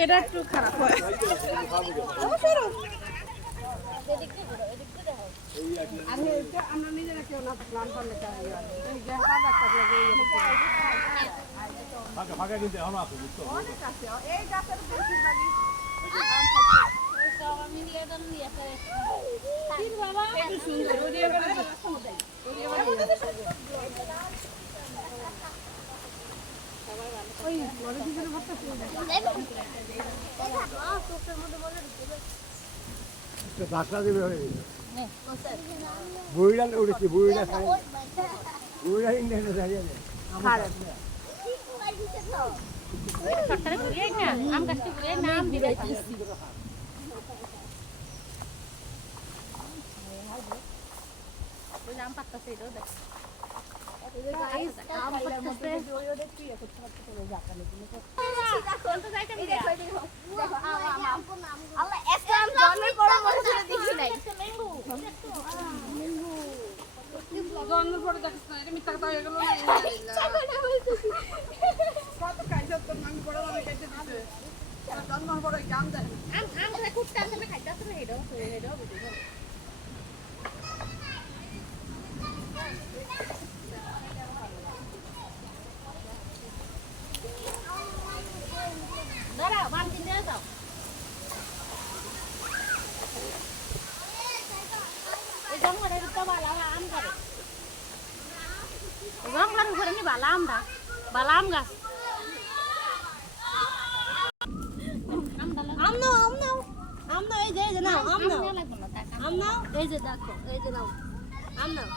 এটা একটু খারাপ হয় আমরা নিজেরা কেউ না প্ল্যান করলে অনেক আছে এই গাছের বেশিরভাগই বুড়িটা উঠেছি বুড়িটা বুড়িটা ইন্ডিয়ানে দাঁড়িয়ে আম পাকতেছে এটাও দেখ জন্মের পরে দেখিস না এটা মিথ্যা কথা হয়ে গেল জন্মের পরে গান দেয় বালাম গাছ আম নাও এই যে নাও আম নাও এই যে দেখো এই যে নাও আম নাও